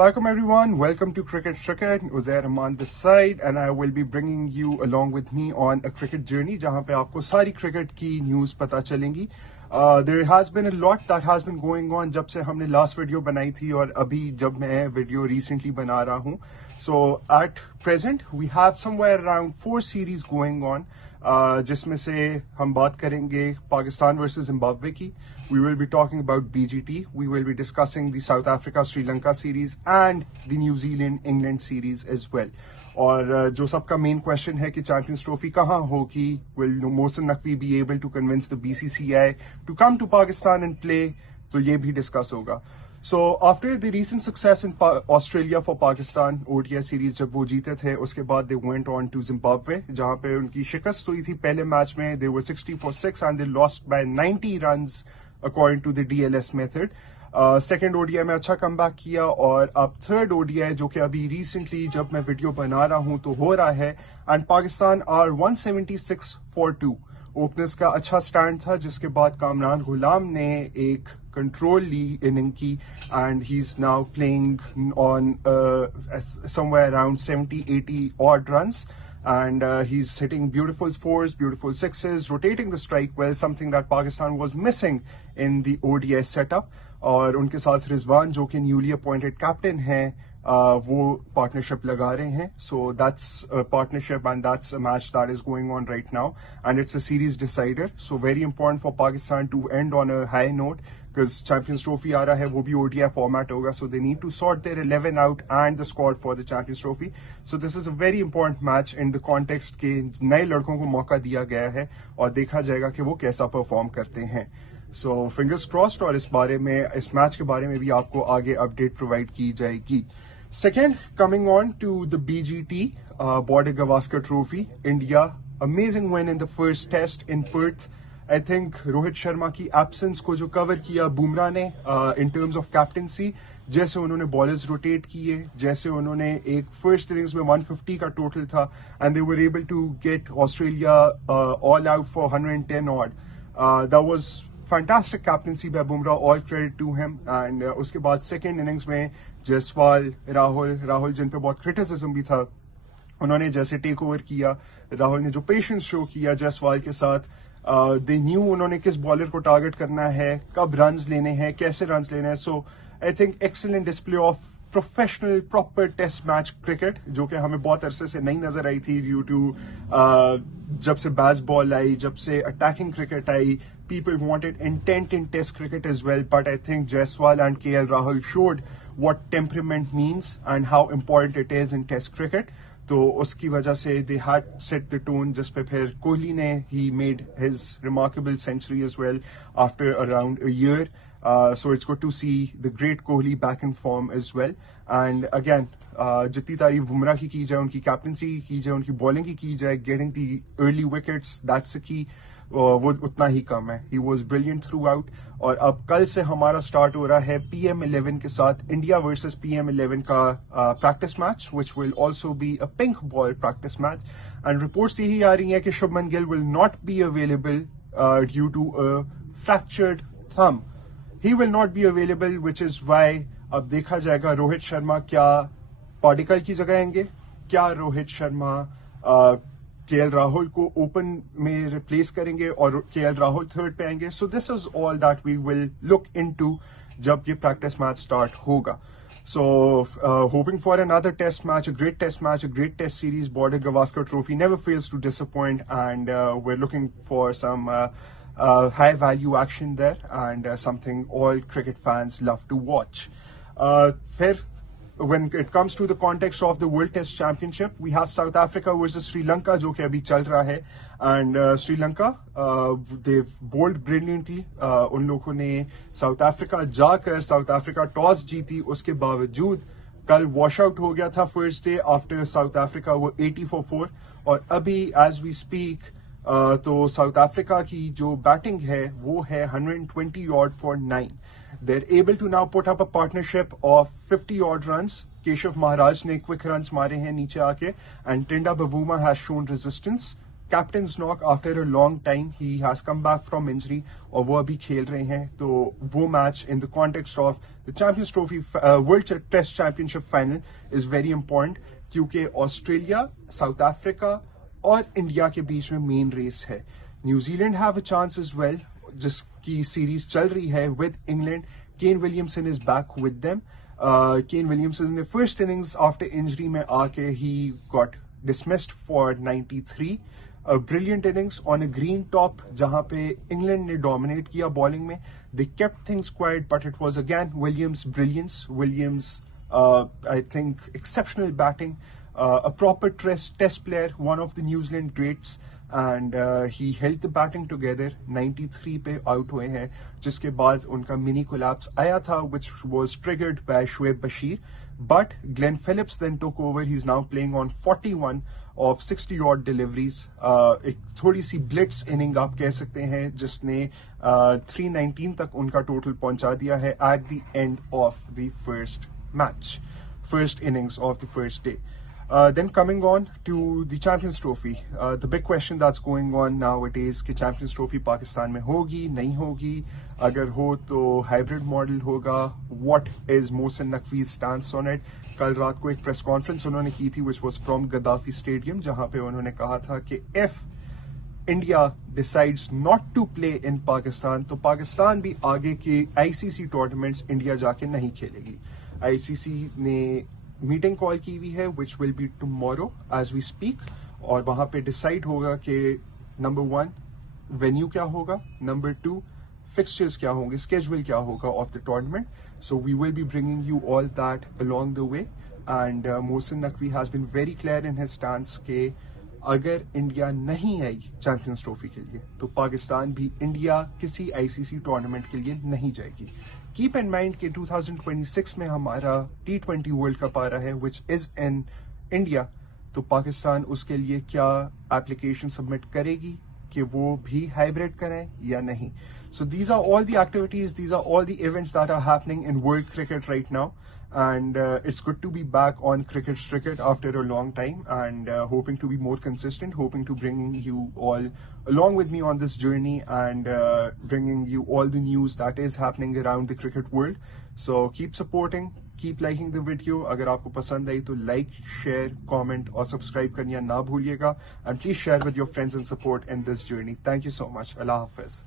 Assalamualaikum everyone, welcome to Cricket Cricket. Uzair Rahman this side and I will be bringing you along with me on a cricket journey जहाँ पे आपको सारी cricket की news पता चलेंगी. There has been a lot that has been going on जब से हमने last video बनाई थी और अभी जब मैं video recently बना रहा हूँ. So at present we have somewhere around 4 series going on. जिसमें से हम बात करेंगे पाकिस्तान वर्सेस जिम्बाब्वे की. We will be talking about BGT. We will be discussing the South Africa Sri Lanka series and the New Zealand England series as well. और जो सबका main question है कि चैंपियंस ट्रॉफी कहाँ होगी. Will Mohsin Naqvi be able to convince the BCCI to come to Pakistan and play? तो ये भी डिस्कस होगा. So after the recent success in Australia for Pakistan ODI series जब वो जीते थे उसके बाद they went on to Zimbabwe जहाँ पे उनकी शिकस्त हुई थी पहले मैच में. They were 60 for 6 and they lost by 90 runs according to the DLS method. Second ODI में अच्छा कमबैक किया और अब थर्ड ODI जो कि अभी रिसेंटली जब मैं वीडियो बना रहा हूँ तो हो रहा है and Pakistan are 176 for 2. Openers का अच्छा स्टैंड था जिसके बाद कामरान गुलाम ने एक कंट्रोल ली इनिंग की and he is now playing on somewhere around 70-80 odd runs and he's hitting beautiful fours, beautiful sixes, rotating the strike well, something that Pakistan was missing in the ODI setup. और उनके साथ रिजवान जो कि newly appointed captain हैं वो partnership लगा रहे हैं. So that's partnership and that's a match that is going on right now and it's a series decider. So very important for Pakistan to end on a high note because Champions Trophy आ रहा है वो भी ODI format होगा. So they need to sort their 11 out and the squad for the Champions Trophy. So this is a very important match in the context के नए लड़कों को मौका दिया गया है और देखा जाएगा कि वो कैसा परफॉर्म करते हैं. So fingers crossed और इस मैच के बारे में भी आपको आगे अपडेट प्रोवाइड की जाएगी. Second, coming on to the BGT, Border Gavaskar Trophy, India, amazing win in the first test in Perth. I think Rohit Sharma की एब्सेंस को जो कवर किया बुमराह ने इन टर्म्स ऑफ कैप्टनसी, जैसे उन्होंने बॉलर्स रोटेट किए, जैसे उन्होंने एक फर्स्ट इनिंग्स में 150 का टोटल था and they were able to get Australia all out for 110 odd. That was fantastic captaincy by Bumrah, all credit to him. And उसके बाद सेकेंड इनिंग्स में जायसवाल, राहुल जिन पे बहुत क्रिटिसिज्म भी था, उन्होंने जैसे टेक ओवर किया, राहुल ने जो पेशेंस शो किया जायसवाल के साथ, दे न्यू उन्होंने किस बॉलर को टारगेट करना है, कब रन्स लेने हैं, कैसे रन्स लेने हैं. So I think excellent display of professional proper test match cricket जो कि हमें बहुत अरसे से नहीं नजर आई थी ड्यू टू जब से बैस बॉल आई, जब से attacking cricket I. People wanted intent in test cricket as well, but I think Jaiswal and KL Rahul showed what temperament means and how important it is in test cricket. तो उसकी वजह से they had set the tone जिस पे फिर कोहली ने he made his remarkable century as well after around a year. So it's good to see the great Kohli back in form as well. And again, जितनी तारीफ बुमराह की जाए, उनकी captaincy की जाए, उनकी बॉलिंग की जाए, getting the early wickets, that's the key. वो उतना ही कम है. He was brilliant through out. और अब कल से हमारा स्टार्ट हो रहा है PM11 के साथ इंडिया वर्सेस PM11 का practice match which will also be a pink ball practice match. And reports यही आ रही है कि Shubman Gill will not be available due to a fractured thumb. He will not be available which is why अब देखा जाएगा रोहित शर्मा क्या पार्टिकल की जगह आएंगे, क्या रोहित शर्मा KL राहुल को ओपन में रिप्लेस करेंगे और KL राहुल थर्ड पे आएंगे. So this is all that we will look into जब ये प्रैक्टिस मैच स्टार्ट होगा. So hoping for another test match, a great test match, a great test series. Border Gavaskar Trophy never fails to disappoint, and we're looking for some high value action there and something all cricket fans love to watch. फिर when it comes to the context of the World Test Championship, we have South Africa versus Sri Lanka जो कि अभी चल रहा है. And Sri Lanka, they've bowled brilliantly. उन लोगों ने साउथ अफ्रीका जाकर साउथ अफ्रीका टॉस जीती, उसके बावजूद कल वॉश आउट हो गया था first day after south Africa वो 80 for 4. और अभी एज वी स्पीक तो साउथ अफ्रीका की जो बैटिंग है वो है 120 odd for 9. They're able to now put up a partnership of 50 odd runs. Keshav Maharaj ने क्विक रन्स मारे हैं नीचे आके and Tinda Bavuma has shown resistance. Captain's knock after a long time, he has come back from injury और वो अभी खेल रहे हैं। तो वो match in the context of the Champions Trophy World Test Championship final is very important, क्योंकि Australia, South Africa और इंडिया के बीच में मेन रेस है। New Zealand have a chance as well, जिसकी सीरीज चल रही है with England. Kane Williamson is back with them. Kane Williamson ने फर्स्ट इनिंग्स आफ्टर इंजरी में आके he got dismissed for 93, a brilliant innings on a green top जहां पे इंग्लैंड ने डोमिनेट किया बॉलिंग में। they kept things quiet, but it was again Williams' brilliance. Williams, I think, exceptional batting, a proper test player, one of the New Zealand greats, and he held the batting together। 93 पे out हुए हैं, जिसके बाद उनका mini collapse आया था, which was triggered by Shoaib Bashir, but Glenn Phillips then took over। He's now playing on 41 of 60 odd deliveries। एक थोड़ी सी ब्लिट्स इनिंग आप कह सकते हैं, जिसने 319 तक उनका टोटल पहुंचा दिया है at the end of the first innings of the first day। Then coming on to the Champions Trophy, the big question that's going on nowadays कि Champions Trophy पाकिस्तान में होगी नहीं होगी, अगर हो तो हाइब्रिड मॉडल होगा। What is Mohsin Naqvi's stance on it? कल रात को एक प्रेस कॉन्फ्रेंस उन्होंने की थी which was from Gaddafi stadium, जहां पे उन्होंने कहा था कि if India decides not to play in Pakistan, तो पाकिस्तान भी आगे के ICC टूर्नामेंट्स इंडिया जाके नहीं खेलेगी। ICC ने मीटिंग कॉल की हुई है which will be tomorrow as we speak, और वहां पे डिसाइड होगा कि नंबर 1 वेन्यू क्या होगा, नंबर 2 फिक्सचर्स क्या होंगे, स्केड्यूल क्या होगा of the tournament. So we will be bringing you all that along the way. And Mohsin Naqvi has been very clear in his stance के अगर इंडिया नहीं आई चैंपियंस ट्रॉफी के लिए तो पाकिस्तान भी इंडिया किसी आईसीसी टूर्नामेंट के लिए नहीं जाएगी। कीप इन माइंड कि 2026 में हमारा T20 वर्ल्ड कप आ रहा है विच इज इन इंडिया, तो पाकिस्तान उसके लिए क्या एप्लीकेशन सबमिट करेगी कि वो भी हाइब्रिड करें या नहीं। So these are all the activities, these are all the events that are happening in world cricket right now, and it's good to be back on Cricket after a long time, and hoping to be more consistent, hoping to bringing you all along with me on this journey, and bringing you all the news that is happening around the cricket world. So keep supporting, keep liking the video। अगर आपको पसंद आई तो like, share, comment और subscribe करना ना भूलिएगा, and please share with your friends and support in this journey। Thank you so much। Allah Hafiz।